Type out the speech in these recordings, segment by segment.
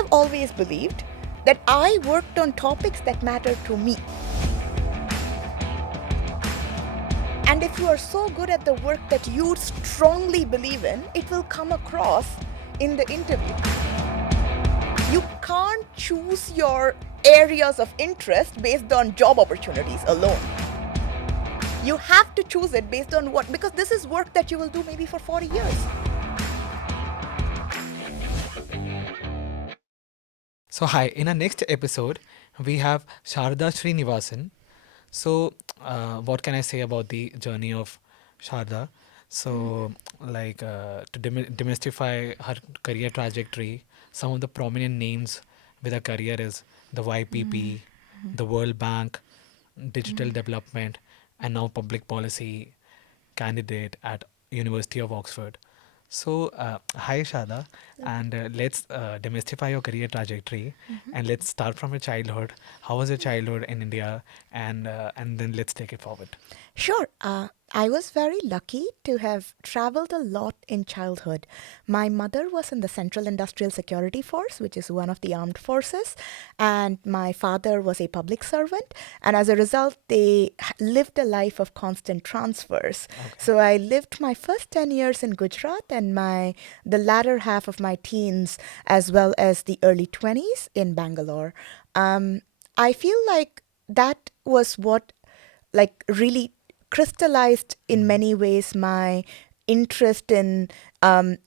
have always believed that I worked on topics that matter to me. And if you are so good at the work that you strongly believe in, it will come across in the interview. You can't choose your areas of interest based on job opportunities alone. You have to choose it based on what, because this is work that you will do maybe for 40 years. So hi, in our next episode, we have Sharada Srinivasan. So what can I say about the journey of Sharada? So to demystify her career trajectory, some of the prominent names with her career is the YPP, the World Bank, digital development, and now public policy candidate at University of Oxford. So, hi Shada, and let's demystify your career trajectory, and let's start from your childhood. How was your childhood in India, and then let's take it forward. Sure. I was very lucky to have traveled a lot in childhood. My mother was in the Central Industrial Security Force, which is one of the armed forces, and my father was a public servant. And as a result, they lived a life of constant transfers. Okay. So I lived my first 10 years in Gujarat and the latter half of my teens, as well as the early 20s in Bangalore. I feel like that was what really crystallized in many ways my interest in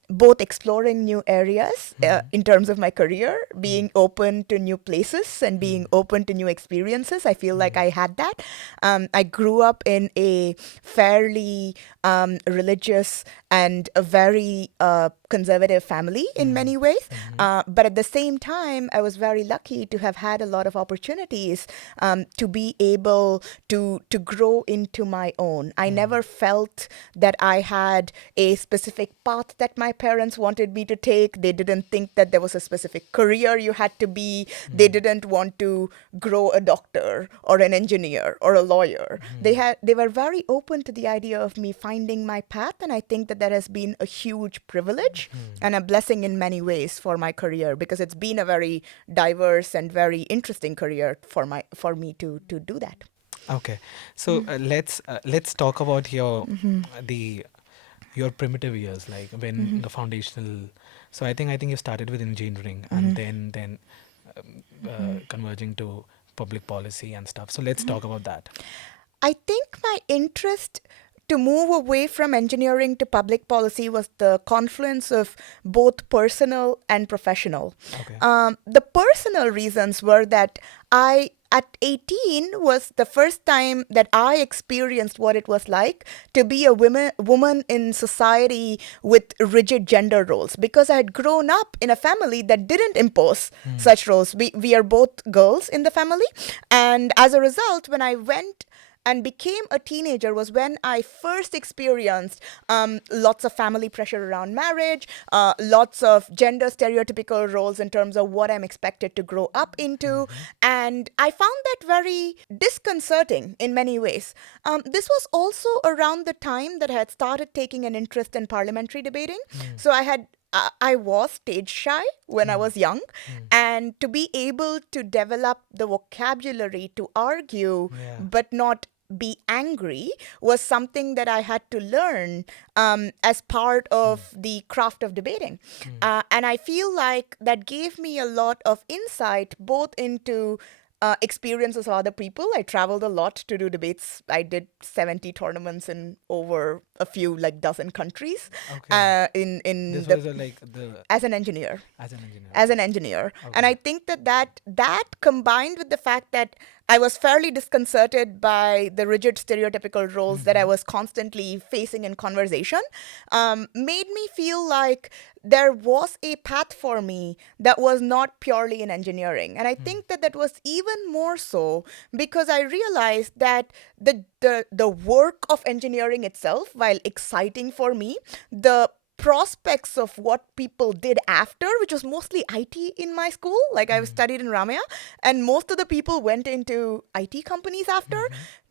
both exploring new areas in terms of my career, being open to new places and being open to new experiences. I feel like I had that. I grew up in a fairly religious and a very conservative family in many ways. But at the same time, I was very lucky to have had a lot of opportunities to be able to grow into my own. I never felt that I had a specific path that my parents wanted me to take. They didn't think that there was a specific career you had to be. They didn't want to grow a doctor or an engineer or a lawyer. They were very open to the idea of me finding my path, and I think that has been a huge privilege and a blessing in many ways for my career, because it's been a very diverse and very interesting career for me to do that. Okay, so let's talk about your primitive years, like when the foundational. So I think you started with engineering and then converging to public policy and stuff. So let's talk about that. I think my interest to move away from engineering to public policy was the confluence of both personal and professional. Okay. The personal reasons were that at 18 was the first time that I experienced what it was like to be a woman in society with rigid gender roles, because I had grown up in a family that didn't impose such roles. We are both girls in the family. And as a result, when I went and became a teenager was when I first experienced lots of family pressure around marriage, lots of gender stereotypical roles in terms of what I'm expected to grow up into. And I found that very disconcerting in many ways. This was also around the time that I had started taking an interest in parliamentary debating. So I was stage shy when I was young, and to be able to develop the vocabulary to argue but not be angry was something that I had to learn as part of the craft of debating. And I feel like that gave me a lot of insight both into experiences of other people. I traveled a lot to do debates. I did 70 tournaments in over a few dozen countries. Okay. In This the was like the as an engineer. as an engineer. As an engineer. Okay. And I think that combined with the fact that I was fairly disconcerted by the rigid stereotypical roles that I was constantly facing in conversation, made me feel like there was a path for me that was not purely in engineering. And I think that was even more so because I realized that the work of engineering itself, while exciting for me, the prospects of what people did after, which was mostly IT in my school. Like I studied in Ramaya, and most of the people went into IT companies after.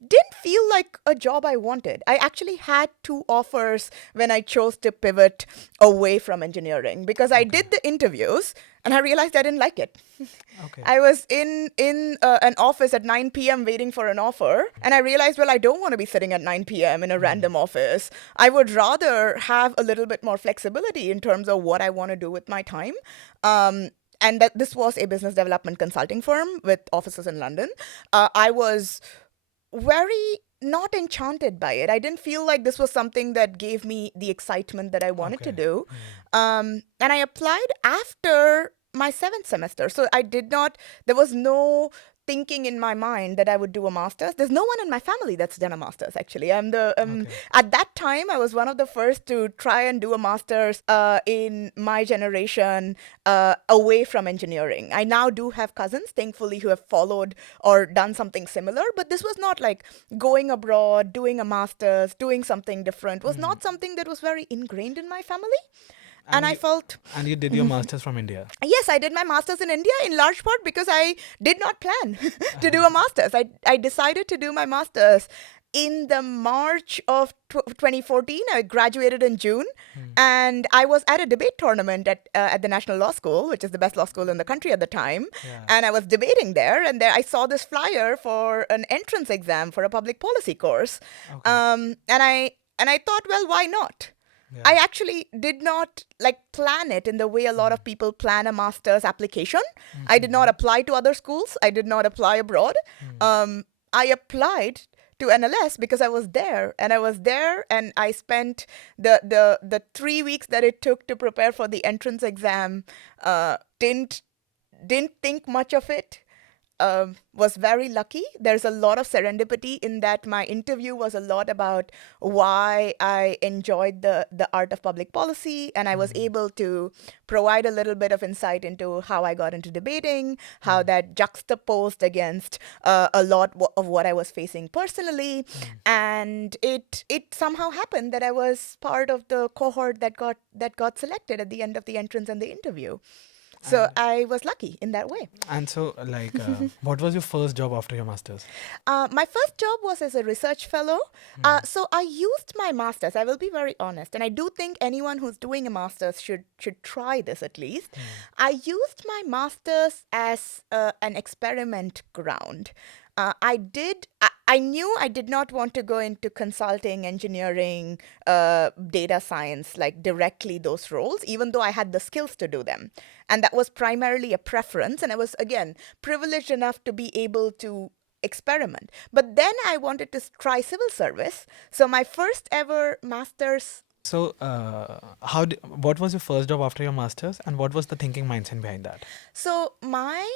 Didn't feel like a job I wanted. I actually had 2 offers when I chose to pivot away from engineering, because I did the interviews And I realized I didn't like it. Okay. I was in an office at 9 p.m. waiting for an offer, and I realized, well, I don't want to be sitting at 9 p.m. in a random office. I would rather have a little bit more flexibility in terms of what I want to do with my time. And that this was a business development consulting firm with offices in London. I was very not enchanted by it. I didn't feel like this was something that gave me the excitement that I wanted to Okay. do. And I applied after my seventh semester. So I did not, there was no thinking in my mind that I would do a master's. There's no one in my family that's done a master's, actually. Okay. At that time, I was one of the first to try and do a master's in my generation away from engineering. I now do have cousins, thankfully, who have followed or done something similar, but this was not like going abroad, doing a master's, doing something different, was not something that was very ingrained in my family. And And I you felt, and you did your masters from India. yes, I did my master's in India in large part because I did not plan to do a master's. I decided to do my master's in the March of 2014. I graduated in June, and I was at a debate tournament at the National Law School, which is the best law school in the country at the time. Yeah. And I was debating there, and there I saw this flyer for an entrance exam for a public policy course. Okay. And I thought, well, why not? Yeah. I actually did not like plan it in the way a lot of people plan a master's application. I did not apply to other schools. I did not apply abroad. I applied to NLS because I was there, and I spent the 3 weeks that it took to prepare for the entrance exam. Didn't think much of it. Was very lucky. There's a lot of serendipity in that. My interview was a lot about why I enjoyed the art of public policy, and I was able to provide a little bit of insight into how I got into debating, how that juxtaposed against a lot of what I was facing personally, and it somehow happened that I was part of the cohort that got selected at the end of the entrance and the interview. So I was lucky in that way. And so, what was your first job after your masters? My first job was as a research fellow. So I used my master's. I will be very honest, and I do think anyone who's doing a master's should try this at least. I used my master's as an experiment ground. I knew I did not want to go into consulting, engineering, data science, like directly those roles, even though I had the skills to do them. And that was primarily a preference. And I was, again, privileged enough to be able to experiment. But then I wanted to try civil service. So my first ever master's. So, what was your first job after your masters, and what was the thinking mindset behind that? So my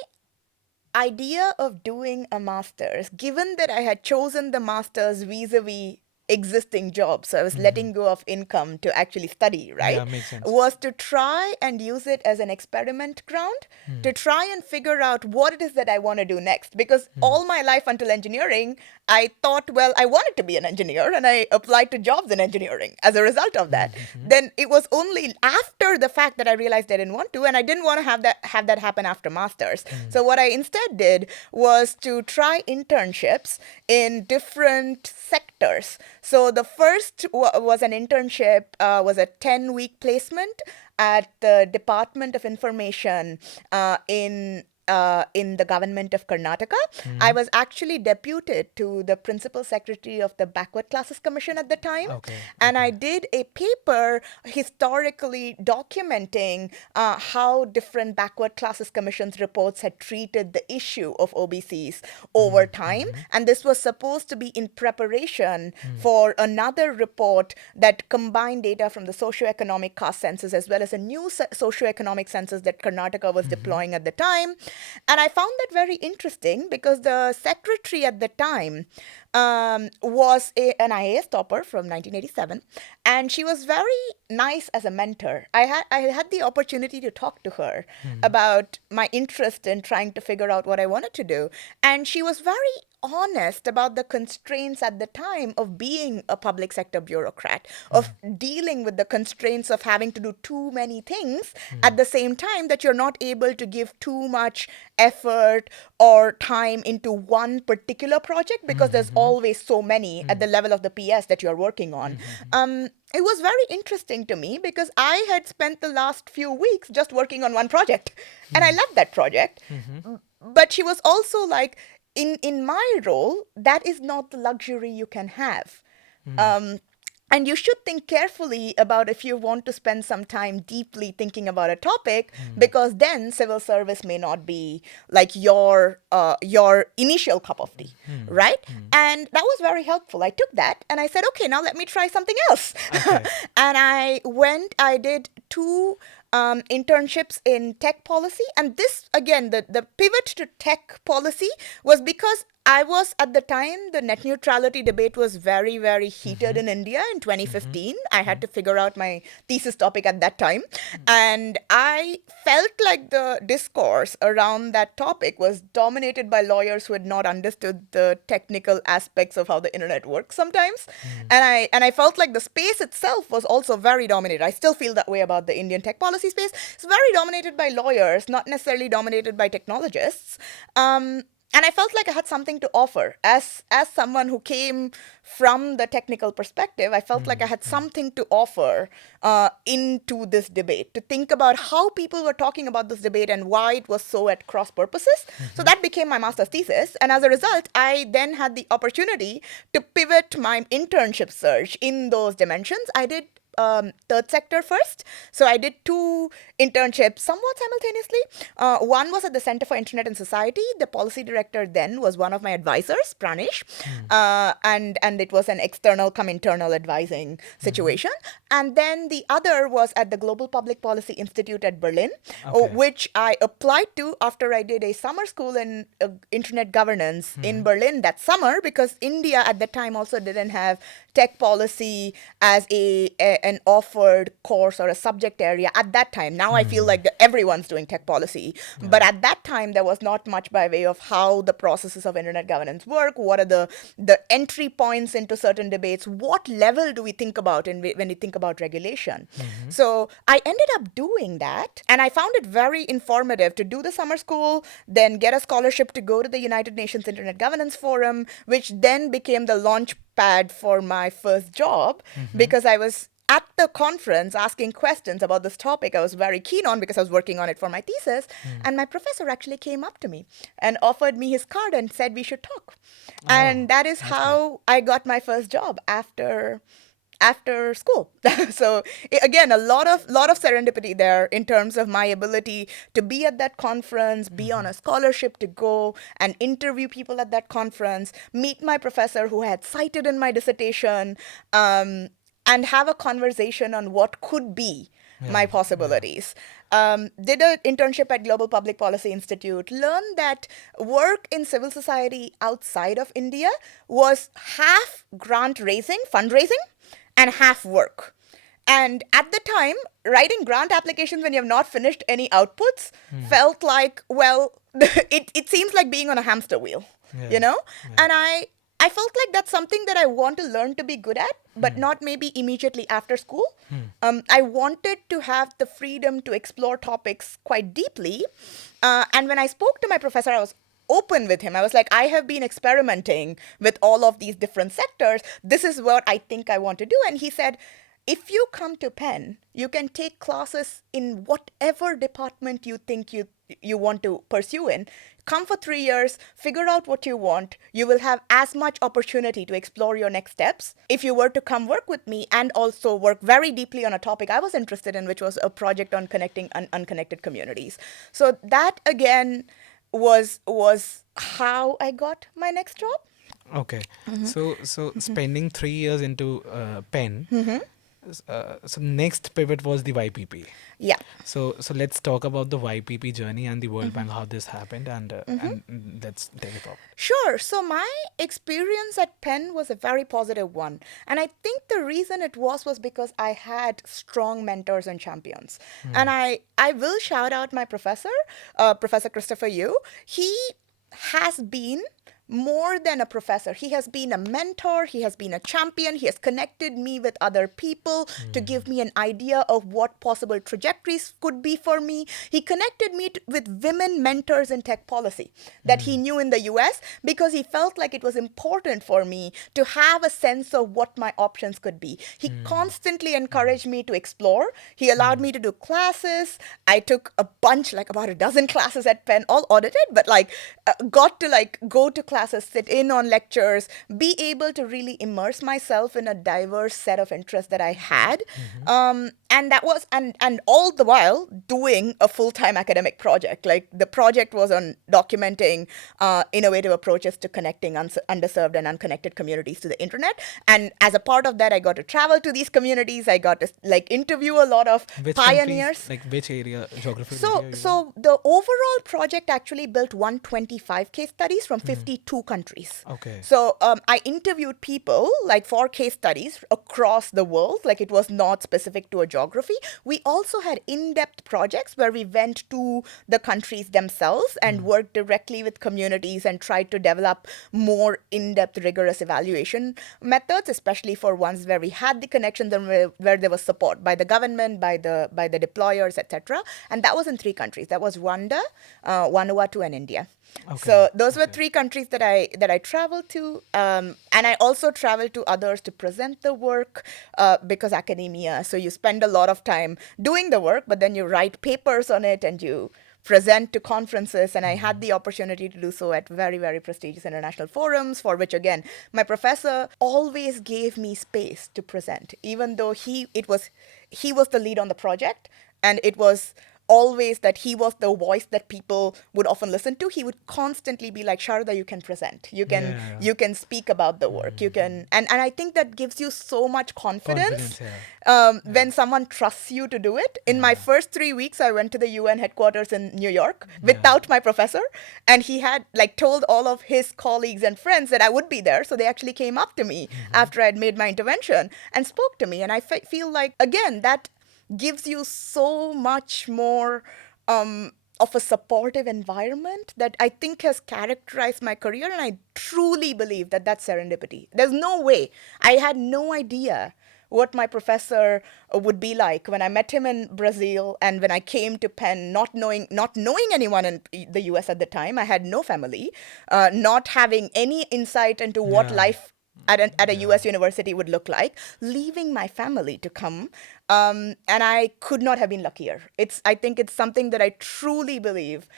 idea of doing a master's, given that I had chosen the master's vis-a-vis existing jobs, so I was letting go of income to actually study, right? Yeah, makes sense. Was to try and use it as an experiment ground to try and figure out what it is that I want to do next. Because all my life until engineering, I thought, well, I wanted to be an engineer, and I applied to jobs in engineering as a result of that. Then it was only after the fact that I realized I didn't want to, and I didn't want to have that happen after masters. So what I instead did was to try internships in different sectors. So the first was an internship, was a 10-week placement at the Department of Information in the government of Karnataka. I was actually deputed to the principal secretary of the Backward Classes Commission at the time. Okay. And I did a paper historically documenting how different backward classes commissions reports had treated the issue of OBCs over time. And this was supposed to be in preparation for another report that combined data from the socioeconomic caste census as well as a new socioeconomic census that Karnataka was deploying at the time. And I found that very interesting because the secretary at the time was an IAS topper from 1987, and she was very nice as a mentor. I had the opportunity to talk to her about my interest in trying to figure out what I wanted to do, and she was very honest about the constraints at the time of being a public sector bureaucrat, of dealing with the constraints of having to do too many things at the same time, that you're not able to give too much effort or time into one particular project because there's always so many at the level of the PS that you're working on. It was very interesting to me because I had spent the last few weeks just working on one project and I loved that project. But she was also like, in my role, that is not the luxury you can have. Um, and you should think carefully about if you want to spend some time deeply thinking about a topic, because then civil service may not be like your initial cup of tea, right? And that was very helpful. I took that and I said, okay, now let me try something else. Okay. And I did two internships in tech policy. And this, again, the pivot to tech policy was because I was, at the time, the net neutrality debate was very, very heated in India in 2015. I had to figure out my thesis topic at that time. And I felt like the discourse around that topic was dominated by lawyers who had not understood the technical aspects of how the internet works sometimes. And I felt like the space itself was also very dominated. I still feel that way about the Indian tech policy space. It's very dominated by lawyers, not necessarily dominated by technologists. And I felt like I had something to offer. As someone who came from the technical perspective, I felt like I had something to offer into this debate, to think about how people were talking about this debate and why it was so at cross purposes. So that became my master's thesis. And as a result, I then had the opportunity to pivot my internship search in those dimensions. I did third sector first. So I did two internships somewhat simultaneously. One was at the Center for Internet and Society. The policy director then was one of my advisors, Pranish, and it was an external come internal advising situation. And then the other was at the Global Public Policy Institute at Berlin, Okay. which I applied to after I did a summer school in internet governance in Berlin that summer, because India at the time also didn't have tech policy as an offered course or a subject area at that time. Now I feel like everyone's doing tech policy, but at that time there was not much by way of how the processes of internet governance work. What are the entry points into certain debates? What level do we think about when we think about regulation? So I ended up doing that, and I found it very informative to do the summer school, then get a scholarship to go to the United Nations Internet Governance Forum, which then became the launch pad for my first job, because I was at the conference asking questions about this topic I was very keen on because I was working on it for my thesis. And my professor actually came up to me and offered me his card and said we should talk. And that is how I got my first job after school. So again, a lot of serendipity there in terms of my ability to be at that conference, be on a scholarship to go and interview people at that conference, meet my professor who had cited in my dissertation, and have a conversation on what could be my possibilities. Did an internship at Global Public Policy Institute, learned that work in civil society outside of India was half grant raising, fundraising, and half work. And at the time, writing grant applications when you have not finished any outputs felt like, well, it seems like being on a hamster wheel, Yeah. you know? And I felt like that's something that I want to learn to be good at, but not maybe immediately after school. I wanted to have the freedom to explore topics quite deeply. And when I spoke to my professor, I was open with him. I was like, I have been experimenting with all of these different sectors. This is what I think I want to do. And he said, if you come to Penn, you can take classes in whatever department you think you want to pursue in. Come for 3 years, figure out what you want. You will have as much opportunity to explore your next steps if you were to come work with me and also work very deeply on a topic I was interested in, which was a project on connecting unconnected communities. So that, again, was how I got my next job. Okay. So spending 3 years into Penn. So next pivot was the YPP. Yeah. So let's talk about the YPP journey and the World Bank, how this happened, and let's take it up. Sure. So my experience at Penn was a very positive one. And I think the reason it was because I had strong mentors and champions. And I will shout out my professor, Professor Christopher Yu. He has been more than a professor. He has been a mentor, he has been a champion, he has connected me with other people to give me an idea of what possible trajectories could be for me. He connected me with women mentors in tech policy that he knew in the US because he felt like it was important for me to have a sense of what my options could be. He constantly encouraged me to explore. He allowed me to do classes. I took a bunch, like about a dozen classes at Penn, all audited, but like got to like go to classes, sit in on lectures, be able to really immerse myself in a diverse set of interests that I had. And that was, and all the while doing a full-time academic project. Like the project was on documenting innovative approaches to connecting underserved and unconnected communities to the internet. And as a part of that, I got to travel to these communities. I got to like interview a lot of Which countries, pioneers. like which area, geographical So, area you were? so the overall project actually built 125 case studies from 52 countries. Okay. So I interviewed people like for case studies across the world. Like it was not specific to a geography. We also had in-depth projects where we went to the countries themselves and worked directly with communities and tried to develop more in-depth, rigorous evaluation methods, especially for ones where we had the connections and where there was support by the government, by the deployers, etc. And that was in 3 countries. That was Rwanda, Vanuatu, and India. Okay. So those were Okay. 3 countries that I traveled to, and I also traveled to others to present the work because academia. So you spend a lot of time doing the work, but then you write papers on it and you present to conferences. And I had the opportunity to do so at very, very prestigious international forums, for which again my professor always gave me space to present, even though he was the lead on the project, and it was always that he was the voice that people would often listen to. He would constantly be like, Sharada, you can present, Yeah. you can speak about the work, you can, and I think that gives you so much confidence. Confidence, yeah. When someone trusts you to do it. In my Yeah. first 3 weeks, I went to the UN headquarters in New York Yeah. without my professor, and he had like told all of his colleagues and friends that I would be there. So they actually came up to me after I'd made my intervention and spoke to me. And I feel like, again, that gives you so much more of a supportive environment that I think has characterized my career. And I truly believe that that's serendipity. There's no way. I had no idea what my professor would be like when I met him in Brazil and when I came to Penn, not knowing anyone in the US at the time. I had no family, not having any insight into what Yeah. life at a Yeah. US university would look like, leaving my family to come. And I could not have been luckier. I think it's something that I truly believe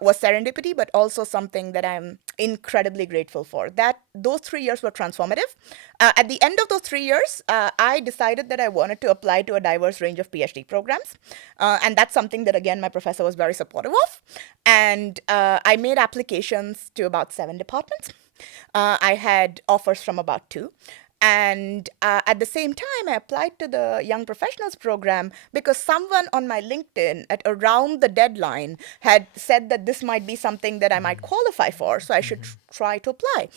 was serendipity, but also something that I'm incredibly grateful for. That those 3 years were transformative. At the end of those 3 years, I decided that I wanted to apply to a diverse range of PhD programs. And that's something that, again, my professor was very supportive of. And I made applications to about 7 departments. I had offers from about 2. And at the same time, I applied to the Young Professionals program because someone on my LinkedIn at around the deadline had said that this might be something that I might qualify for, so I should try to apply.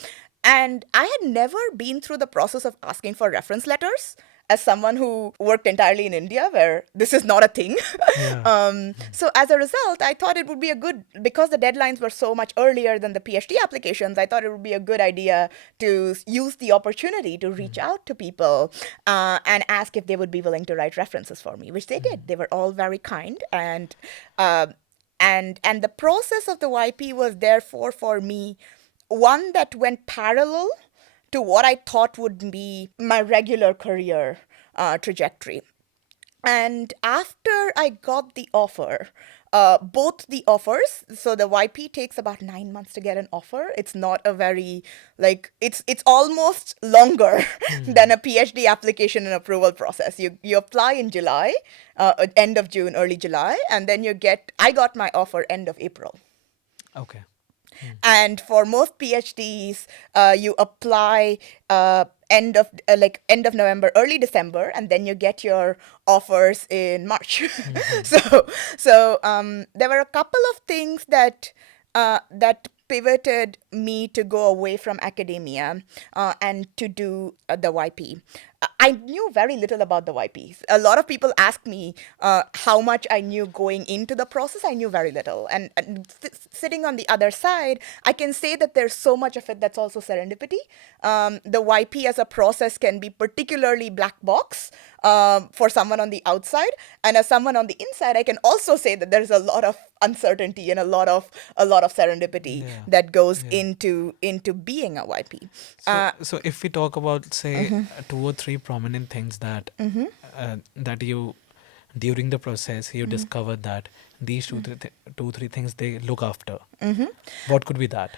And I had never been through the process of asking for reference letters as someone who worked entirely in India, where this is not a thing. Yeah. So as a result, I thought it would be because the deadlines were so much earlier than the PhD applications, I thought it would be a good idea to use the opportunity to reach out to people and ask if they would be willing to write references for me, which they did. They were all very kind. And the process of the YP was therefore for me one that went parallel to what I thought would be my regular career trajectory. And after I got the offer, both the offers, so the YP takes about 9 months to get an offer. It's not a very, like, it's almost longer than a PhD application and approval process. You apply in July, end of June, early July, and then I got my offer end of April. Okay. And for most PhDs, you apply end of November, early December, and then you get your offers in March. So there were a couple of things that pivoted me to go away from academia and to do the YP. I knew very little about the YPs. A lot of people ask me how much I knew going into the process. I knew very little. And sitting on the other side, I can say that there's so much of it that's also serendipity. The YP as a process can be particularly black box for someone on the outside, and as someone on the inside, I can also say that there's a lot of uncertainty and a lot of serendipity Yeah. that goes Yeah. into being a YP. So if we talk about, say, two or three prominent things that that you during the process you discovered that these two three things they look after. What could be that?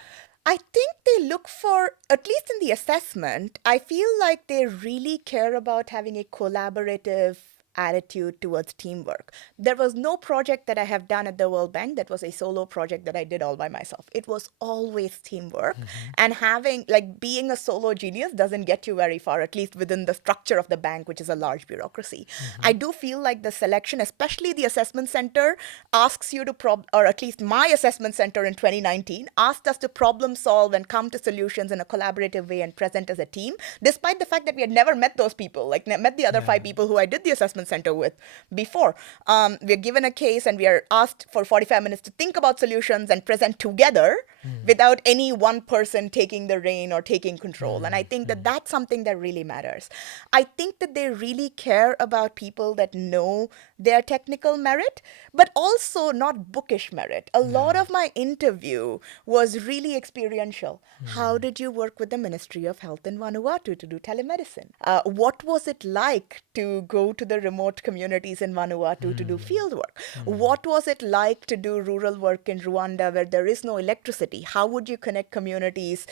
I think they look for, at least in the assessment, I feel like they really care about having a collaborative attitude towards teamwork. There was no project that I have done at the World Bank that was a solo project that I did all by myself. It was always teamwork. And having, like, being a solo genius doesn't get you very far, at least within the structure of the bank, which is a large bureaucracy. I do feel like the selection, especially the assessment center, asks you to, or at least my assessment center in 2019, asked us to problem solve and come to solutions in a collaborative way and present as a team, despite the fact that we had never met those people, like met the other Yeah. 5 people who I did the assessment center with before. We're given a case and we are asked for 45 minutes to think about solutions and present together without any one person taking the reign or taking control. And I think that that's something that really matters. I think that they really care about people that know their technical merit, but also not bookish merit. A lot of my interview was really experiential. How did you work with the Ministry of Health in Vanuatu to do telemedicine? What was it like to go to the remote communities in Vanuatu to do field work? What was it like to do rural work in Rwanda where there is no electricity? How would you connect communities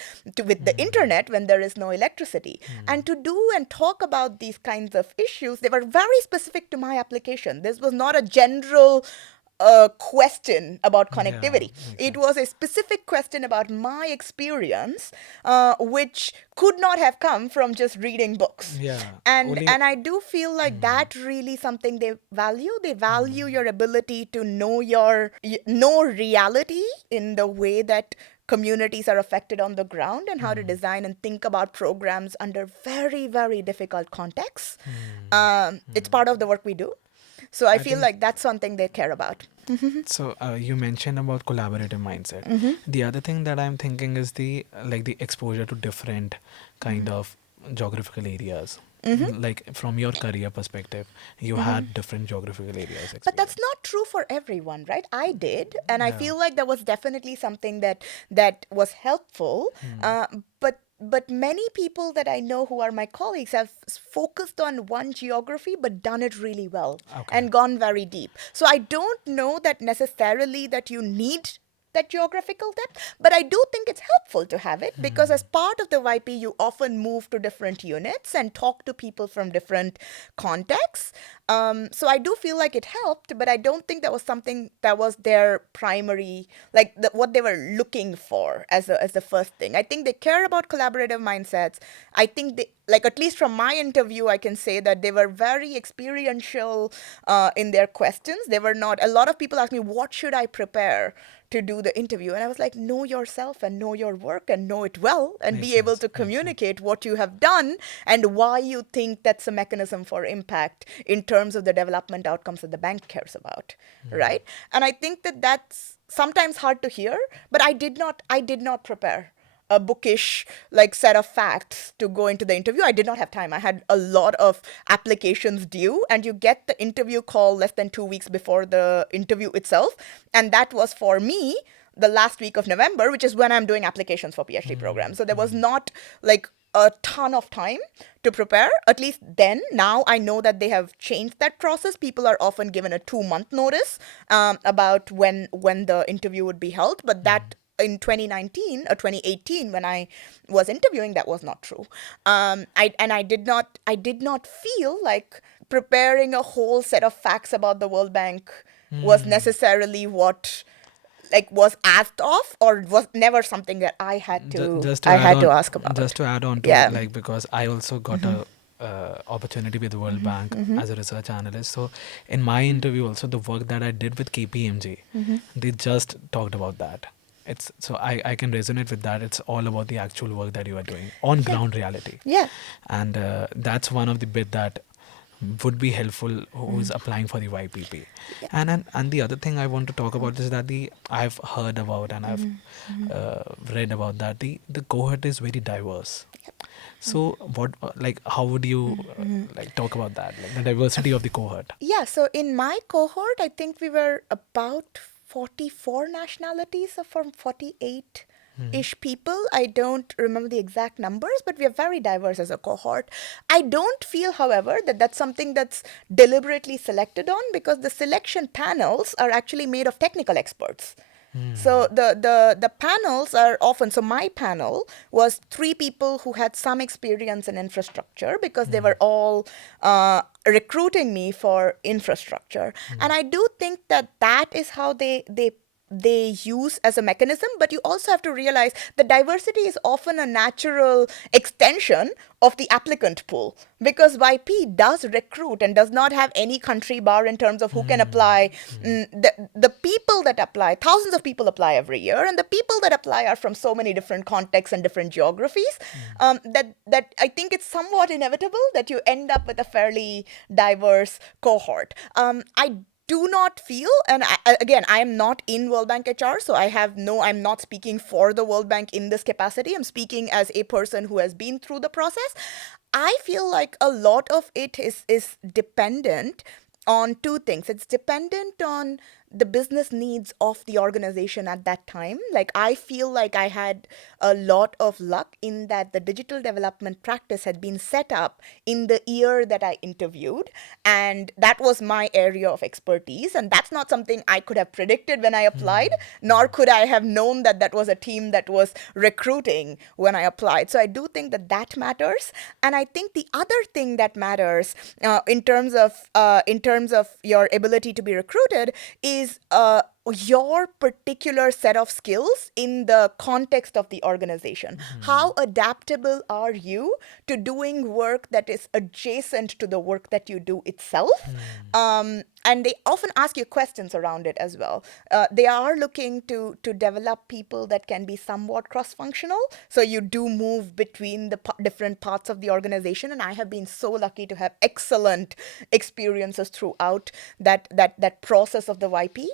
with the internet when there is no electricity? And to do and talk about these kinds of issues, they were very specific to my application. This was not a general question about Yeah, connectivity. makes It sense. was a specific question about my experience, which could not have come from just reading books. Yeah. And Only. and I do feel like that really something they value. They value your ability to know reality in the way that communities are affected on the ground and how to design and think about programs under very, very difficult contexts. It's part of the work we do. So I I feel think like that's something they care about. so. You mentioned about collaborative mindset. The other thing that I'm thinking is the like the exposure to different kind of geographical areas. Like from your career perspective, you had different geographical areas But that's experience. not true for everyone, right? I did, and I Yeah. feel like that was definitely something that was helpful. But many people that I know who are my colleagues have focused on one geography but done it really well Okay. and gone very deep. So I don't know that necessarily that you need that geographical depth, but I do think it's helpful to have it because as part of the YP, you often move to different units and talk to people from different contexts. So I do feel like it helped, but I don't think that was something that was their primary, like what they were looking for as the first thing. I think they care about collaborative mindsets. I think they, like, at least from my interview, I can say that they were very experiential in their questions. They were not, a lot of people ask me, what should I prepare to do the interview? And I was like, know yourself and know your work and know it well and Makes be able sense. to Makes sense. communicate what you have done and why you think that's a mechanism for impact in terms of the development outcomes that the bank cares about, right? And I think that that's sometimes hard to hear, but I did not prepare a bookish like set of facts to go into the interview. I did not have time. I had a lot of applications due, and you get the interview call less than 2 weeks before the interview itself. And that was for me the last week of November, which is when I'm doing applications for PhD programs. So there was not like a ton of time to prepare, at least then. Now I know that they have changed that process. People are often given a 2-month notice about when the interview would be held, but that in 2019 or 2018 when I was interviewing, that was not true. I did not feel like preparing a whole set of facts about the World Bank was necessarily what like was asked of, or was never something that I had to Just to I add had to on, ask about. to, Yeah. like, because I also got a opportunity with the World Bank as a research analyst. So in my interview also, the work that I did with KPMG, they just talked about that. it's so I can resonate with that. It's all about the actual work that you are doing on Yeah. ground reality, Yeah. and that's one of the bit that would be helpful who is Mm. applying for the YPP. Yeah. And the other thing I want to talk about is that the I've heard about and I've Mhm. Mhm. read about that the cohort is very diverse. Yep. So what like how would you Mhm. like talk about that, like the diversity of the cohort? Yeah, so in my cohort, I think we were about 44 nationalities or from 48 Hmm. ish people. I don't remember the exact numbers, but we are very diverse as a cohort. I don't feel, however, that that's something that's deliberately selected on because the selection panels are actually made of technical experts. So Hmm. the panels are often, so my panel was three people who had some experience in infrastructure because they Hmm. were all recruiting me for infrastructure. Hmm. And I do think that that is how they use as a mechanism, but you also have to realize that diversity is often a natural extension of the applicant pool because YP does recruit and does not have any country bar in terms of who can Hmm. apply. Hmm. The people that apply, thousands of people apply every year, and the people that apply are from so many different contexts and different geographies, that I think it's somewhat inevitable that you end up with a fairly diverse cohort. I do not feel, and again, I am not in World Bank HR, so I'm not speaking for the World Bank in this capacity. I'm speaking as a person who has been through the process. I feel like a lot of it is dependent on two things. It's dependent on the business needs of the organization at that time. Like, I feel like I had a lot of luck in that the digital development practice had been set up in the year that I interviewed, and that was my area of expertise. And that's not something I could have predicted when I applied, Hmm. nor could I have known that that was a team that was recruiting when I applied. So I do think that that matters. And I think the other thing that matters in terms of your ability to be recruited is your particular set of skills in the context of the organization. Hmm. How adaptable are you to doing work that is adjacent to the work that you do itself? Hmm. And they often ask you questions around it as well. They are looking to develop people that can be somewhat cross-functional. So you do move between the different parts of the organization, and I have been so lucky to have excellent experiences throughout that process of the YP.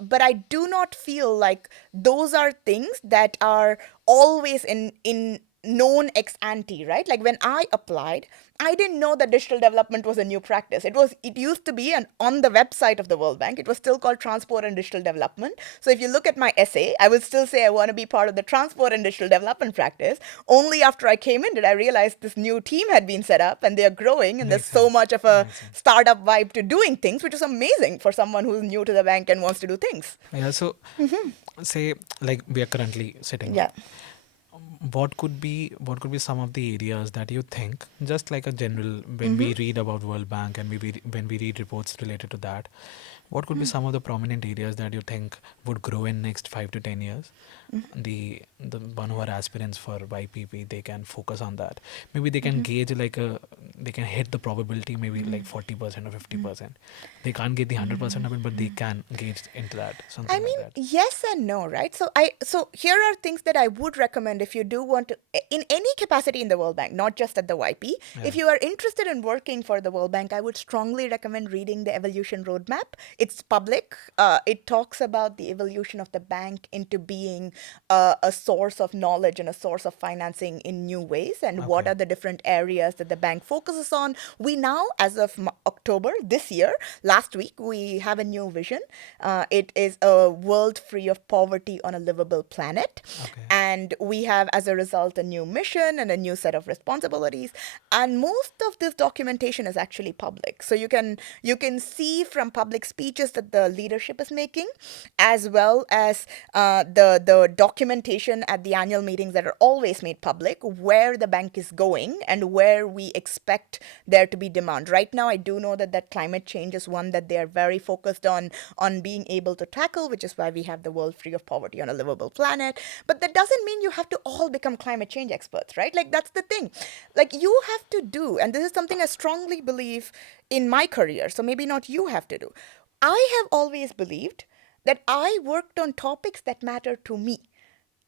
But I do not feel like those are things that are always in known ex ante, right? Like when I applied, I didn't know that digital development was a new practice. It used to be, and on the website of the World Bank, it was still called transport and digital development. So if you look at my essay, I will still say I want to be part of the transport and digital development practice. Only after I came in did I realize this new team had been set up and they're growing, and there's Makes so sense. much of a Makes sense. startup vibe to doing things, which is amazing for someone who's new to the bank and wants to do things. Yeah. So say like we are currently sitting now. Yeah. What could be some of the areas that you think, just like a general, when we read about World Bank and when we read reports related to that, what could be some of the prominent areas that you think would grow in next 5 to 10 years? The one who are aspirants for YPP, they can focus on that. Maybe they can gauge like they can hit the probability maybe like 40% or 50%. They can't get the 100% of it, but they can gauge into that, I something like mean, that. yes and no, right? So here are things that I would recommend if you do want to, in any capacity in the World Bank, not just at the YP. Yeah. If you are interested in working for the World Bank, I would strongly recommend reading the Evolution Roadmap. It's public. It talks about the evolution of the bank into being a source of knowledge and a source of financing in new ways, and what Okay. are the different areas that the bank focuses on. We now, as of October this year, last week, we have a new vision. It is a world free of poverty on a livable planet. Okay. And we have, as a result, a new mission and a new set of responsibilities. And most of this documentation is actually public. So you can see from public speeches that the leadership is making, as well as the documentation at the annual meetings that are always made public, where the bank is going and where we expect there to be demand. Right now, I do know that climate change is one that they are very focused on being able to tackle, which is why we have the world free of poverty on a livable planet. But that doesn't mean you have to all become climate change experts, right? Like, that's the thing. Like, you have to do, and this is something I strongly believe in my career, so maybe not you have to do. I have always believed that I worked on topics that matter to me.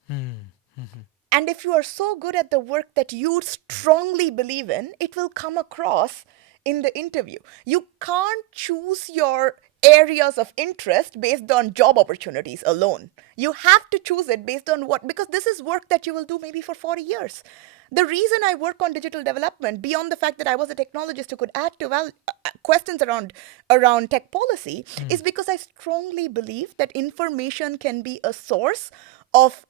Hmm. Mhm. And if you are so good at the work that you strongly believe in, it will come across in the interview. You can't choose your areas of interest based on job opportunities alone. You have to choose it based on what, because this is work that you will do maybe for 40 years. The reason I work on digital development, beyond the fact that I was a technologist who could add to questions around tech policy, is because I strongly believe that information can be a source of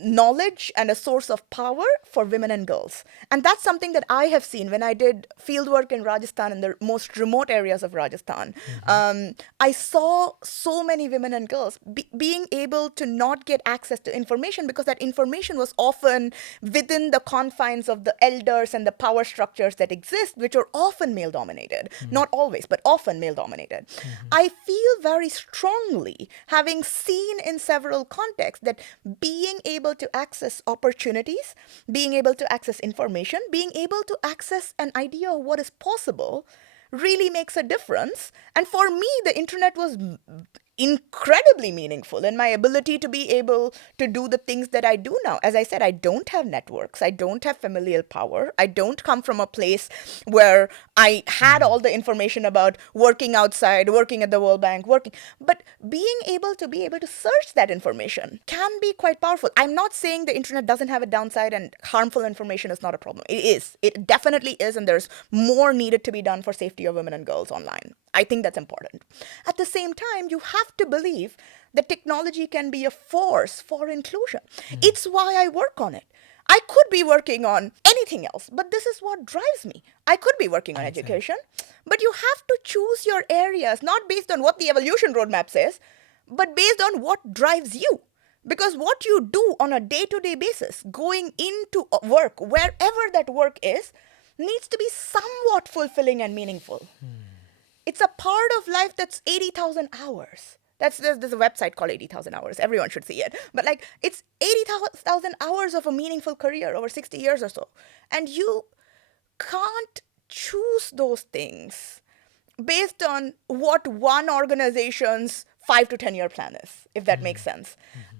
knowledge and a source of power for women and girls. And that's something that I have seen when I did fieldwork in Rajasthan, in the most remote areas of Rajasthan. I saw so many women and girls being able to not get access to information because that information was often within the confines of the elders and the power structures that exist, which are often male dominated. Not always, but often male dominated. I feel very strongly, having seen in several contexts, that being able to access opportunities, being able to access information, being able to access an idea of what is possible really makes a difference. And for me, the internet was incredibly meaningful in my ability to be able to do the things that I do now. As I said, I don't have networks, I don't have familial power, I don't come from a place where I had all the information about working outside, working at the World Bank, working. But being able to search that information can be quite powerful. I'm not saying the internet doesn't have a downside and harmful information is not a problem. It is. It definitely is, and there's more needed to be done for safety of women and girls online. I think that's important. At the same time, you have to believe that technology can be a force for inclusion. It's why I work on it. I could be working on anything else, but this is what drives me. I could be working on Makes sense. education, but you have to choose your areas not based on what the evolution roadmap says, but based on what drives you. Because what you do on a day to day basis, going into work, wherever that work is, needs to be somewhat fulfilling and meaningful. It's a part of life that's 80,000 hours. There's a website called 80,000 hours. Everyone should see it. But like, it's 80,000 hours of a meaningful career over 60 years or so. And you can't choose those things based on what one organization's 5 to 10 year plan is, if that makes sense.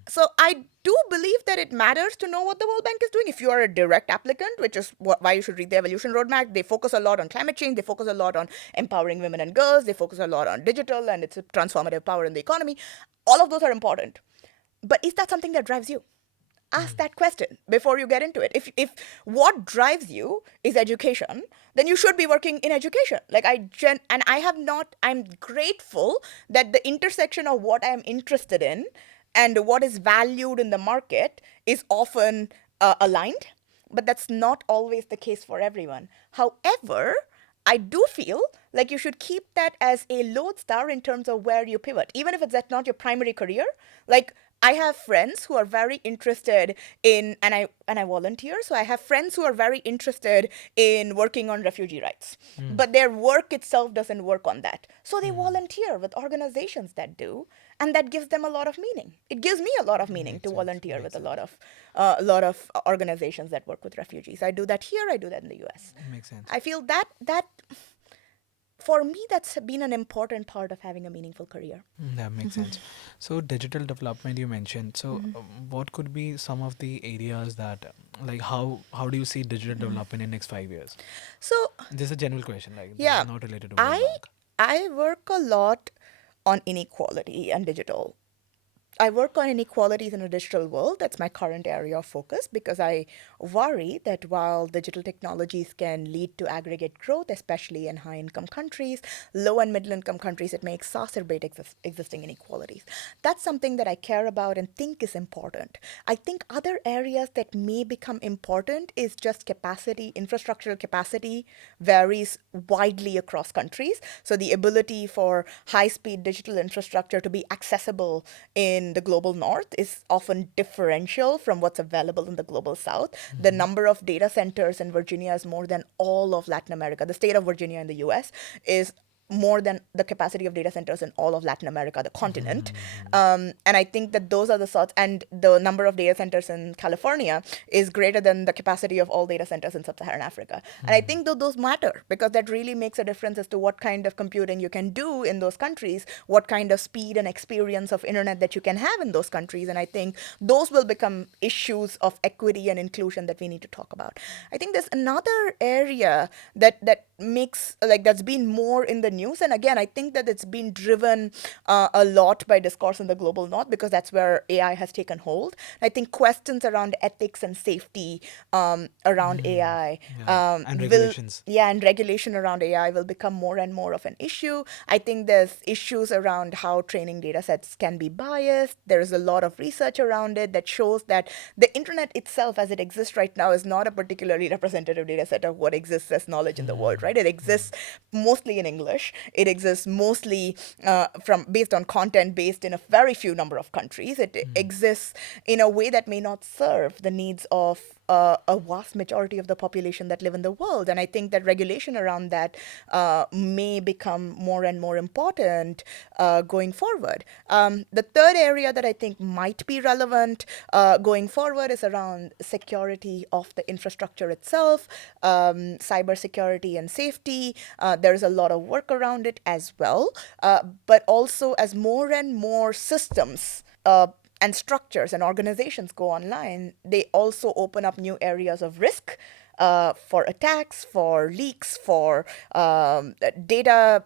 So I do believe that it matters to know what the World Bank is doing. If you are a direct applicant, which is why you should read the Evolution Roadmap, they focus a lot on climate change, they focus a lot on empowering women and girls, they focus a lot on digital and its transformative power in the economy. All of those are important. But is that something that drives you? Ask that question before you get into it. If what drives you is education, then you should be working in education. Like and I have not. I'm grateful that the intersection of what I'm interested in and what is valued in the market is often aligned, but that's not always the case for everyone. However, I do feel like you should keep that as a lodestar in terms of where you pivot, even if it's that's not your primary career. Like, I have friends who are very interested in, and I volunteer. So I have friends who are very interested in working on refugee rights, but their work itself doesn't work on that. So they volunteer with organizations that do, and that gives them a lot of meaning. It gives me a lot of meaning to Makes sense. volunteer with Makes a sense. lot of organizations that work with refugees. I do that here. I do that in the U.S. Makes sense. I feel that for me, that's been an important part of having a meaningful career. That makes sense. So digital development you mentioned. So what could be some of the areas that like how do you see digital development in next 5 years? So This is a general question, like this is yeah, not related to World I Bank. I work a lot on inequality and digital. I work on inequalities in a digital world. That's my current area of focus because I worry that while digital technologies can lead to aggregate growth, especially in high income countries, low and middle income countries, it may exacerbate existing inequalities. That's something that I care about and think is important. I think other areas that may become important is just capacity, infrastructural capacity varies widely across countries. So the ability for high speed digital infrastructure to be accessible in the global north is often differential from what's available in the global south. The number of data centers in Virginia is more than all of Latin America. The state of Virginia in the US is more than the capacity of data centers in all of Latin America, the continent. And I think that those are the sorts, and the number of data centers in California is greater than the capacity of all data centers in sub-Saharan Africa. And I think that those matter because that really makes a difference as to what kind of computing you can do in those countries, what kind of speed and experience of internet that you can have in those countries. And I think those will become issues of equity and inclusion that we need to talk about. I think there's another area that makes like that's been more in the news, and again I think that it's been driven a lot by discourse in the global north because that's where AI has taken hold. I think questions around ethics and safety around AI Yeah. And will regulations. yeah, and regulation around AI will become more and more of an issue. I think there's issues around how training data sets can be biased. There's a lot of research around it that shows that the internet itself, as it exists right now, is not a particularly representative data set of what exists as knowledge in the world, right? It exists mostly in English. It exists mostly from based on content based in a very few number of countries. It exists in a way that may not serve the needs of a vast majority of the population that live in the world. And I think that regulation around that may become more and more important going forward. The third area that I think might be relevant going forward is around security of the infrastructure itself, cybersecurity and safety. There's a lot of work around it as well. But also, as more and more systems and structures and organizations go online, they also open up new areas of risk for attacks, for leaks, for data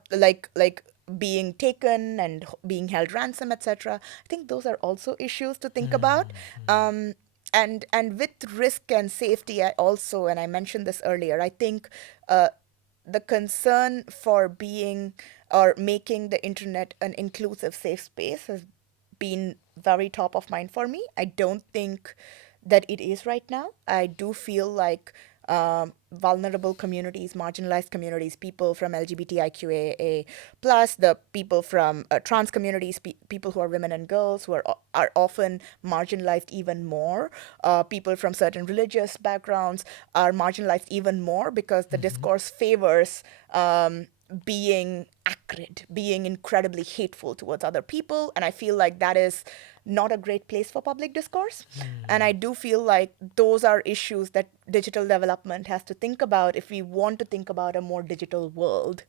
being taken and being held ransom, etc. I think those are also issues to think about. And with risk and safety, I also, and I mentioned this earlier, I think the concern for being or making the internet an inclusive, safe space has been very top of mind for me. I don't think that it is right now. I do feel like vulnerable communities, marginalized communities, people from LGBTIQAA plus, the people from trans communities, people who are women and girls who are often marginalized even more. People from certain religious backgrounds are marginalized even more because the discourse favors being acrid, being incredibly hateful towards other people. And I feel like that is not a great place for public discourse. And I do feel like those are issues that digital development has to think about if we want to think about a more digital world.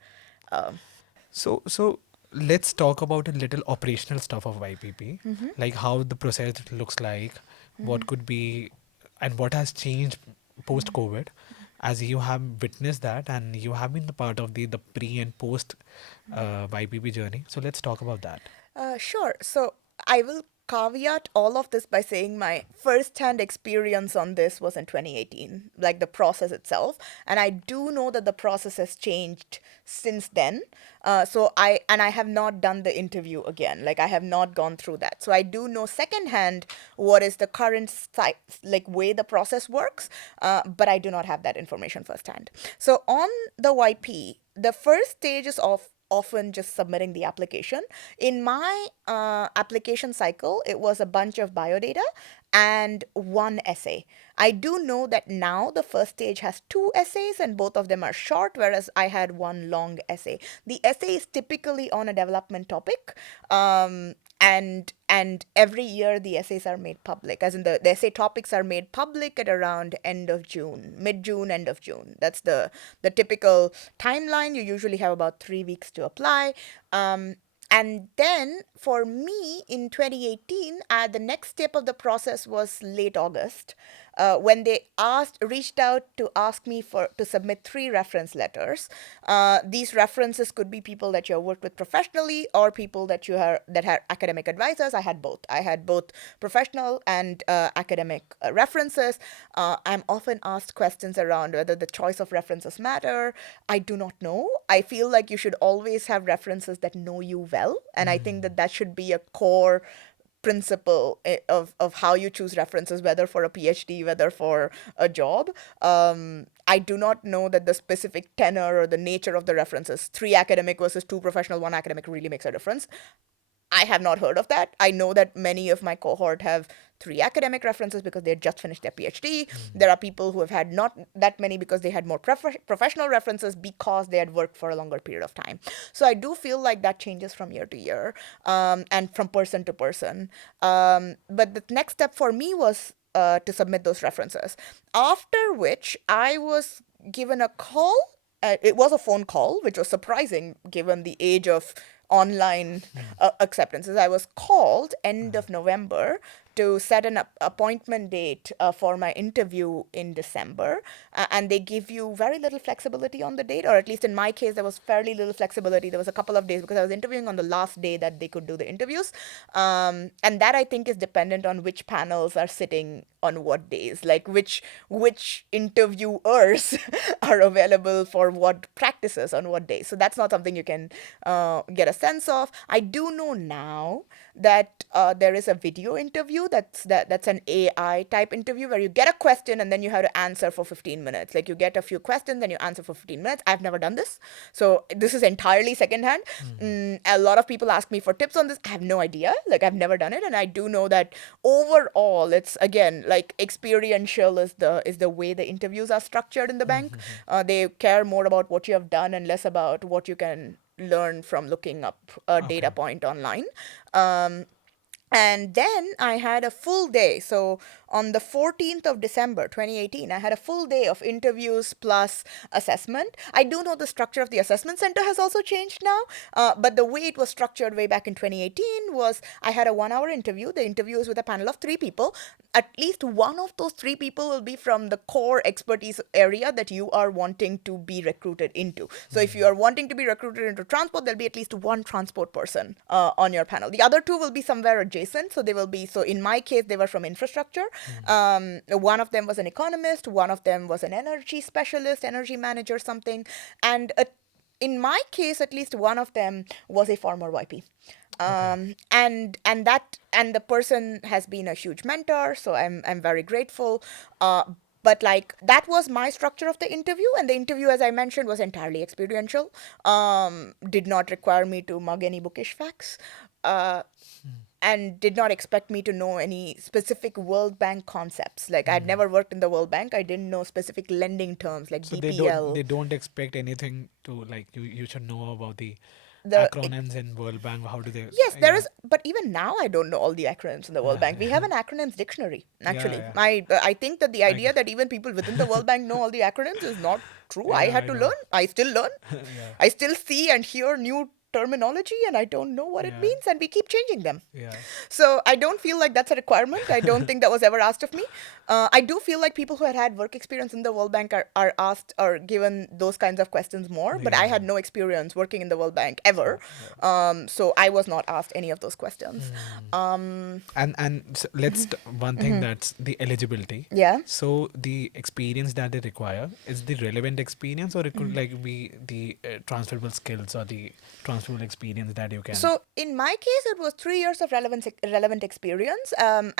So let's talk about a little operational stuff of YPP, Mm-hmm. like how the process looks like, what could be, and what has changed post COVID, as you have witnessed that, and you have been the part of the pre and post YPP journey. So let's talk about that. Sure. So I will caveat all of this by saying my first-hand experience on this was in 2018, like the process itself, and I do know that the process has changed since then. I have not done the interview again. Like I have not gone through that, so I do know secondhand what is the current like way the process works, but I do not have that information firsthand. So on the YP, the first stage is of often just submitting the application. In my application cycle, it was a bunch of biodata and one essay. I do know that now the first stage has two essays and both of them are short, whereas I had one long essay. The essay is typically on a development topic. And every year the essays are made public, as in the essay topics are made public at around end of June, mid-June, end of June. That's the typical timeline. You usually have about 3 weeks to apply. And then for me in 2018, the next step of the process was late August, when they reached out to ask me to submit three reference letters. These references could be people that you have worked with professionally or people that had academic advisors. I had both. I had both professional and academic references. I'm often asked questions around whether the choice of references matter. I do not know. I feel like you should always have references that know you well, and I think that that should be a core principle of how you choose references, whether for a PhD, whether for a job. I do not know that the specific tenor or the nature of the references, three academic versus two professional, one academic, really makes a difference. I have not heard of that. I know that many of my cohort have 3 academic references because they had just finished their PhD. There are people who have had not that many because they had more professional references because they had worked for a longer period of time. So I do feel like that changes from year to year, and from person to person. But the next step for me was to submit those references. After which, I was given a call. It was a phone call, which was surprising given the age of online acceptances. I was called end of November to set an appointment date for my interview in December. And they give you very little flexibility on the date, or at least in my case, there was fairly little flexibility. There was a couple of days because I was interviewing on the last day that they could do the interviews. And that I think is dependent on which panels are sitting on what days, like which interviewers are available for what practices on what days. So that's not something you can get a sense of. I do know now that there is a video interview that's an AI type interview where you get a question and then you have to answer for 15 minutes. Like you get a few questions and you answer for 15 minutes. I've never done this. So this is entirely secondhand. A lot of people ask me for tips on this. I have no idea. Like I've never done it. And I do know that overall it's again like experiential is the way the interviews are structured in the bank. They care more about what you have done and less about what you can learn from looking up a data Okay. point online. Um, and then I had a full day. So on the 14th of December 2018, I had a full day of interviews plus assessment. I do know the structure of the assessment center has also changed now, but the way it was structured way back in 2018 was I had a 1 hour interview. The interview is with a panel of 3 people. At least one of those 3 people will be from the core expertise area that you are wanting to be recruited into. So if you are wanting to be recruited into transport, there'll be at least one transport person on your panel. The other 2 will be somewhere adjacent. So they will be, so in my case, they were from infrastructure. One of them was an economist, one of them was an energy specialist, energy manager, something. And in my case, at least one of them was a former YP. Okay. And the person has been a huge mentor, so I'm very grateful. But like that was my structure of the interview, and the interview, as I mentioned, was entirely experiential. Did not require me to mug any bookish facts. And did not expect me to know any specific World Bank concepts. Like I'd never worked in the World Bank. I didn't know specific lending terms like So they BPL. don't expect anything to like you should know about the The acronyms in World Bank. How do they? Yes, there Yeah. is, but even now I don't know all the acronyms in the World Yeah. Bank. We have an acronyms dictionary, Yeah. actually. Yeah. I think that the I idea g- that even people within the World Bank know all the acronyms is not true. I yeah. had I to know. learn. I still learn. Yeah. I still see and hear new terminology and I don't know what it Yeah. means and we keep changing them. Yeah. So I don't feel like that's a requirement. I don't think that was ever asked of me. I do feel like people who had work experience in the World Bank are asked or given those kinds of questions more, but I Yeah. had no experience working in the World Bank ever. True. Yeah. So I was not asked any of those questions. One thing that's the eligibility. Yeah. So the experience that they require is the relevant experience, or it could like be the transferable skills or the transferable experience that you can. So in my case, it was 3 years of relevant experience.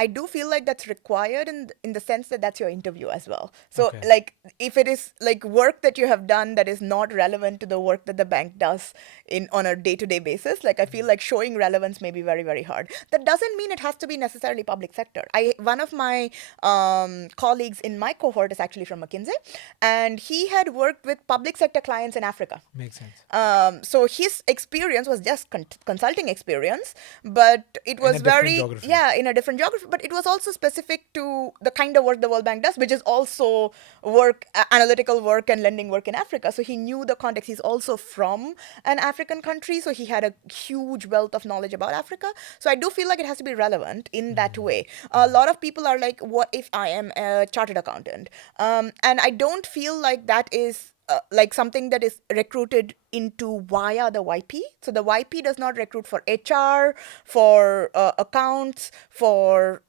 I do feel like that's required in the sense that that's your interview as well. So Okay. like if it is like work that you have done that is not relevant to the work that the bank does in on a day-to-day basis, like I feel like showing relevance may be very very hard. That doesn't mean it has to be necessarily public sector. I One of my colleagues in my cohort is actually from McKinsey, and he had worked with public sector clients in Africa. Makes sense. So his experience was just consulting experience, but it In a was different very, geography. yeah, in a different geography, but it was also specific to the kind of work the World Bank does, which is also work, analytical work and lending work in Africa. So he knew the context. He's also from an African country, so he had a huge wealth of knowledge about Africa. So I do feel like it has to be relevant in that way. A lot of people are like, what if I am a chartered accountant? And I don't feel like that is like something that is recruited into via the YP. So the YP does not recruit for HR, for accounts, for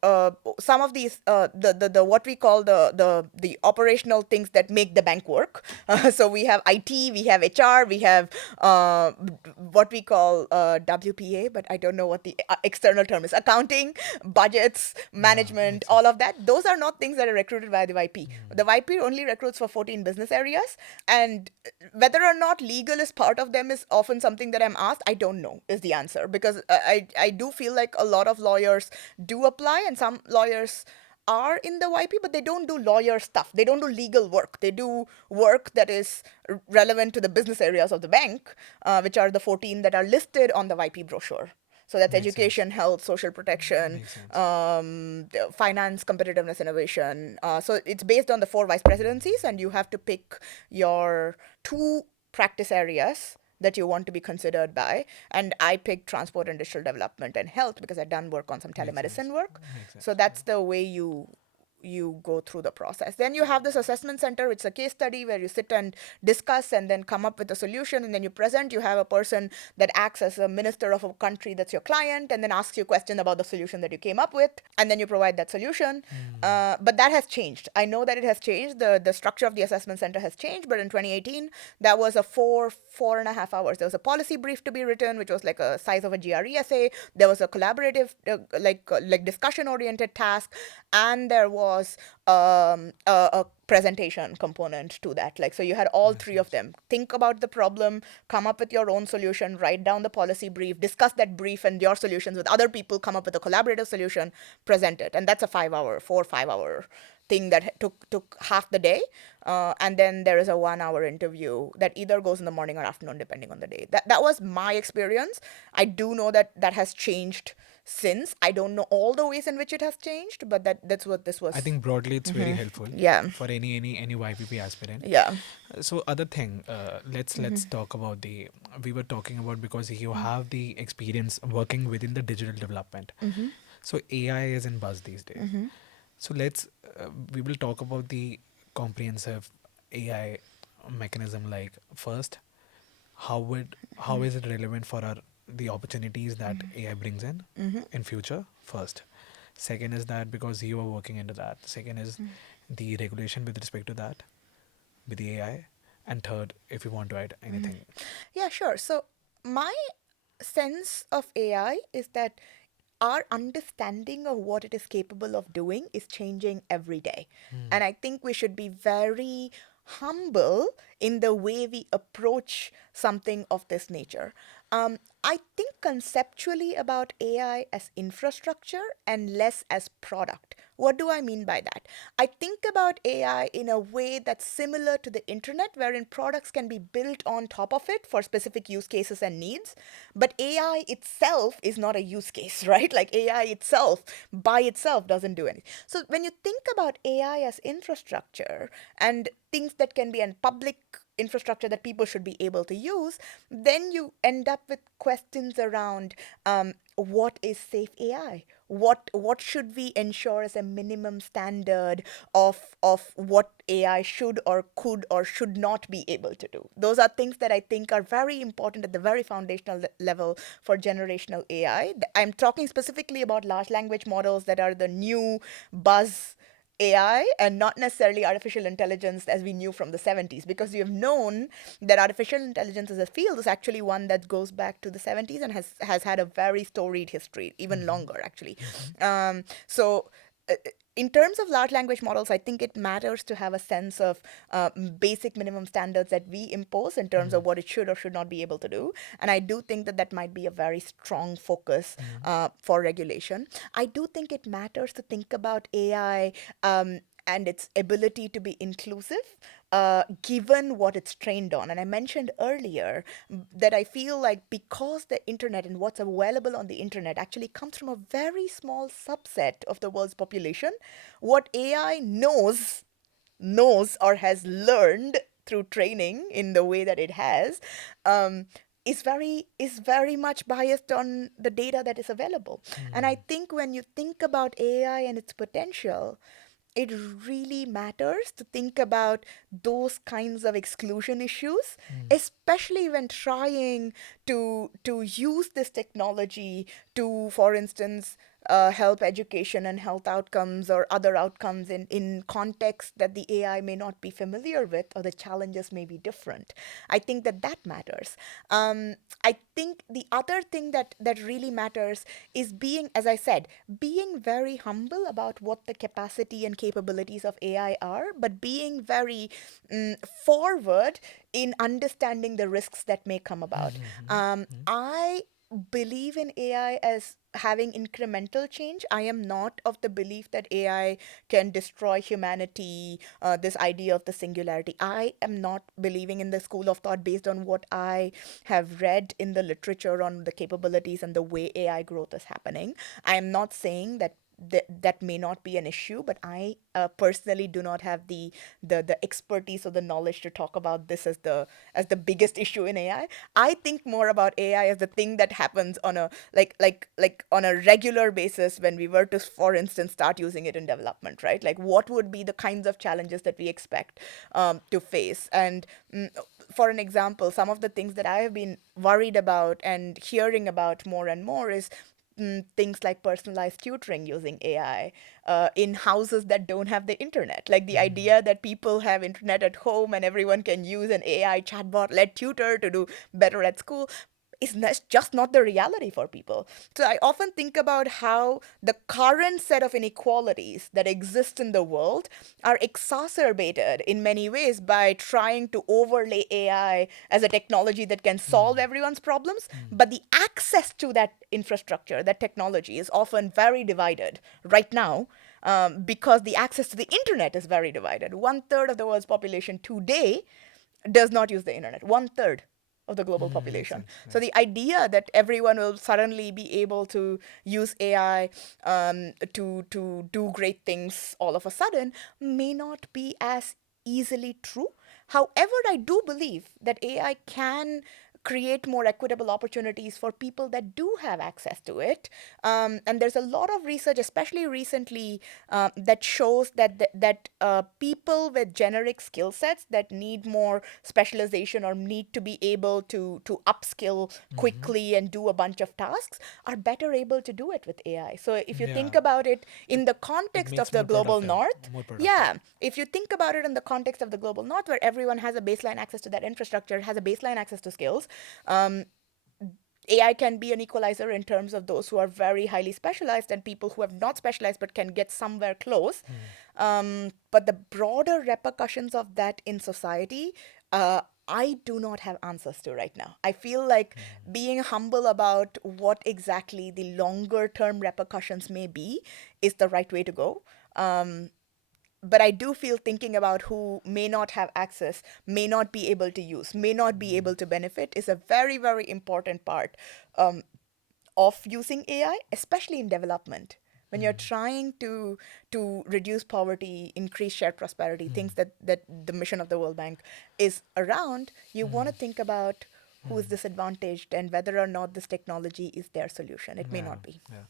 some of these the what we call the operational things that make the bank work. So we have IT, we have HR, we have what we call WPA, but I don't know what the external term is. Accounting, budgets, Yeah, management, makes sense. all of that. Those are not things that are recruited by the YP. The YP only recruits for 14 business areas, and whether or not legal is part of them is often something that I'm asked. I don't know is the answer, because I do feel like a lot of lawyers do apply, and some lawyers are in the YP, but they don't do lawyer stuff. They don't do legal work. They do work that is relevant to the business areas of the bank, which are the 14 that are listed on the YP brochure. So that's Makes sense. education, health, social protection, Makes sense. finance, competitiveness, innovation. So it's based on the 4 vice presidencies, and you have to pick your 2 practice areas that you want to be considered by. And I picked transport and digital development and health because I'd done work on some Makes sense. telemedicine work. Makes sense. So that's the way you go through the process. Then you have this assessment center, which is a case study where you sit and discuss and then come up with a solution, and then you present. You have a person that acts as a minister of a country that's your client, and then asks you a question about the solution that you came up with, and then you provide that solution. But that has changed. I know that it has changed. The structure of the assessment center has changed, but in 2018, that was a 4.5 hours. There was a policy brief to be written, which was like a size of a GRE essay. There was a collaborative, like discussion oriented task, and there was a presentation component to that. Like, so you had all Makes 3 of sense. them. Think about the problem, come up with your own solution, write down the policy brief, discuss that brief and your solutions with other people, come up with a collaborative solution, present it. And that's a 5 hour thing that took half the day. And then there is a 1 hour interview that either goes in the morning or afternoon, depending on the day. That was my experience. I do know that that has changed since. I don't know all the ways in which it has changed, but that's what this I was. think broadly it's very helpful Yeah. for any YPP aspirant. Yeah. So other thing, let's talk about the. We were talking about because you have the experience working within the digital development. So AI is in buzz these days. So we will talk about the comprehensive AI mechanism. Like first, how is it relevant for our the opportunities that AI brings in future? First, second is that because you are working into that. Second is the regulation with respect to that with the AI, and third, if you want to add anything. Yeah, sure. So my sense of AI is that our understanding of what it is capable of doing is changing every day. And I think we should be very humble in the way we approach something of this nature. I think conceptually about AI as infrastructure and less as product. What do I mean by that? I think about AI in a way that's similar to the internet, wherein products can be built on top of it for specific use cases and needs. But AI itself is not a use case, right? Like AI itself, by itself, doesn't do anything. So when you think about AI as infrastructure and things that can be in public infrastructure that people should be able to use, then you end up with questions around what is safe AI? What should we ensure as a minimum standard of what AI should or could or should not be able to do? Those are things that I think are very important at the very foundational level for generational AI. I'm talking specifically about large language models that are the new buzz AI and not necessarily artificial intelligence as we knew from the 70s, because we have known that artificial intelligence as a field is actually one that goes back to the 70s and has had a very storied history, even longer, actually. So, in terms of large language models, I think it matters to have a sense of basic minimum standards that we impose in terms of what it should or should not be able to do. And I do think that that might be a very strong focus for regulation. I do think it matters to think about AI and its ability to be inclusive, given what it's trained on. And I mentioned earlier that I feel like because the internet and what's available on the internet actually comes from a very small subset of the world's population, what AI knows or has learned through training in the way that it has, is very much biased on the data that is available. And I think when you think about AI and its potential, it really matters to think about those kinds of exclusion issues, especially when trying to use this technology to, for instance, help education and health outcomes or other outcomes in contexts that the AI may not be familiar with, or the challenges may be different. I think that matters. I think the other thing that really matters is being, as I said, being very humble about what the capacity and capabilities of AI are, but being very forward in understanding the risks that may come about. I believe in AI as having incremental change. I am not of the belief that AI can destroy humanity, this idea of the singularity. I am not believing in the school of thought based on what I have read in the literature on the capabilities and the way AI growth is happening. I am not saying that that may not be an issue, but I personally do not have the expertise or the knowledge to talk about this as the biggest issue in AI. I think more about AI as the thing that happens on a on a regular basis when we were to, for instance, start using it in development, right? Like what would be the kinds of challenges that we expect to face? And for an example, some of the things that I have been worried about and hearing about more and more is things like personalized tutoring using AI in houses that don't have the internet. Like the idea that people have internet at home and everyone can use an AI chatbot led tutor to do better at school is just not the reality for people. So I often think about how the current set of inequalities that exist in the world are exacerbated in many ways by trying to overlay AI as a technology that can solve everyone's problems. But the access to that infrastructure, that technology, is often very divided right now because the access to the internet is very divided. One third of the world's population today does not use the internet. One third of the global Makes population. sense. So Yeah. the idea that everyone will suddenly be able to use AI to do great things all of a sudden may not be as easily true. However, I do believe that AI can create more equitable opportunities for people that do have access to it. And there's a lot of research, especially recently, that shows that people with generic skill sets that need more specialization or need to be able to upskill quickly and do a bunch of tasks are better able to do it with AI. So if you think Yeah. about it It, in the it context of makes the more global productive. north, More productive. yeah, if you think about it in the context of the global north, where everyone has a baseline access to that infrastructure, has a baseline access to skills, AI can be an equalizer in terms of those who are very highly specialized and people who have not specialized but can get somewhere close. But the broader repercussions of that in society, I do not have answers to right now. I feel like being humble about what exactly the longer term repercussions may be is the right way to go. But I do feel thinking about who may not have access, may not be able to use, may not be able to benefit is a very, very important part of using AI, especially in development. When you're trying to reduce poverty, increase shared prosperity, things that the mission of the World Bank is around, you want to think about who is disadvantaged and whether or not this technology is their solution. It may Yeah. not be. Yeah.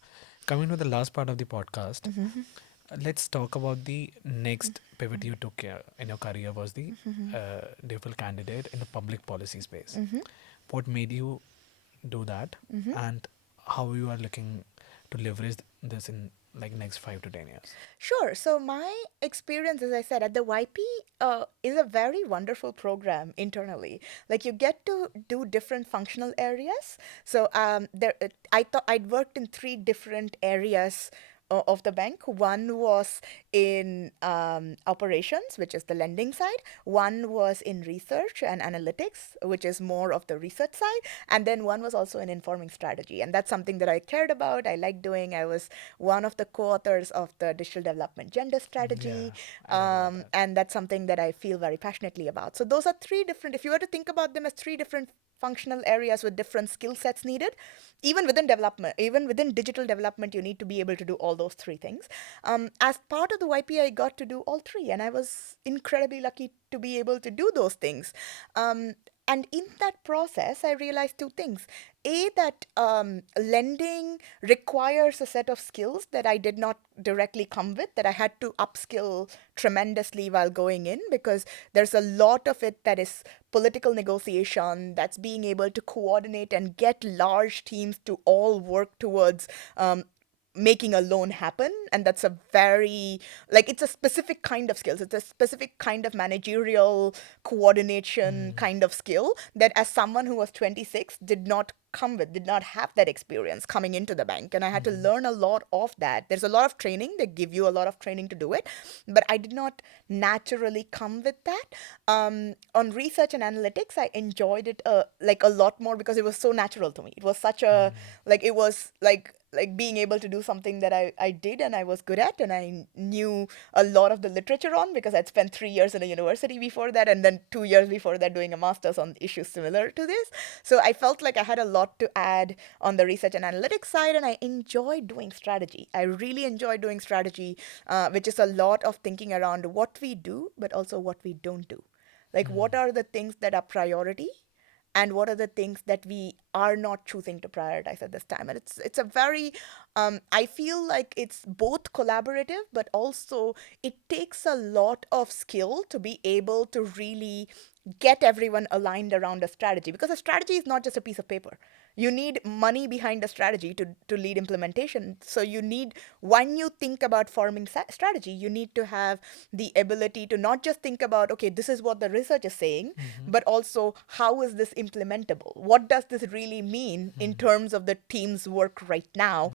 Coming to the last part of the podcast, let's talk about the next pivot you took in your career was the dual candidate in the public policy space. What made you do that, and how you are looking to leverage this in like next 5 to 10 years? Sure. So my experience, as I said, at the YP is a very wonderful program internally. Like you get to do different functional areas. So I thought I'd worked in three different areas of the bank. One was in operations, which is the lending side. One was in research and analytics, which is more of the research side. And then one was also in informing strategy. And that's something that I cared about. I liked doing. I was one of the co-authors of the digital development gender Yeah, strategy. I read about that. And that's something that I feel very passionately about. So those are three different, if you were to think about them as three different functional areas with different skill sets needed, even within development, even within digital development, you need to be able to do all those three things. As part of the YP, I got to do all three, and I was incredibly lucky to be able to do those things. And in that process, I realized two things. A, that lending requires a set of skills that I did not directly come with, that I had to upskill tremendously while going in, because there's a lot of it that is political negotiation, that's being able to coordinate and get large teams to all work towards making a loan happen. And that's a very, like, it's a specific kind of skills, it's a specific kind of managerial coordination kind of skill that, as someone who was 26, did not have that experience coming into the bank. And I had to learn a lot of that. There's a lot of training, they give you a lot of training to do it, but I did not naturally come with that. On research and analytics, I enjoyed it like a lot more because it was so natural to me. It was such a, like, it was like being able to do something that I did and I was good at, and I knew a lot of the literature on, because I'd spent 3 years in a university before that, and then 2 years before that doing a master's on issues similar to this. So I felt like I had a lot to add on the research and analytics side, and I enjoyed doing strategy. I really enjoy doing strategy, which is a lot of thinking around what we do, but also what we don't do. Like, what are the things that are priority, and what are the things that we are not choosing to prioritize at this time. And it's a very, I feel like it's both collaborative, but also it takes a lot of skill to be able to really get everyone aligned around a strategy, because a strategy is not just a piece of paper. You need money behind a strategy to lead implementation. So you need, when you think about forming strategy, you need to have the ability to not just think about, okay, this is what the research is saying, but also how is this implementable? What does this really mean in terms of the team's work right now?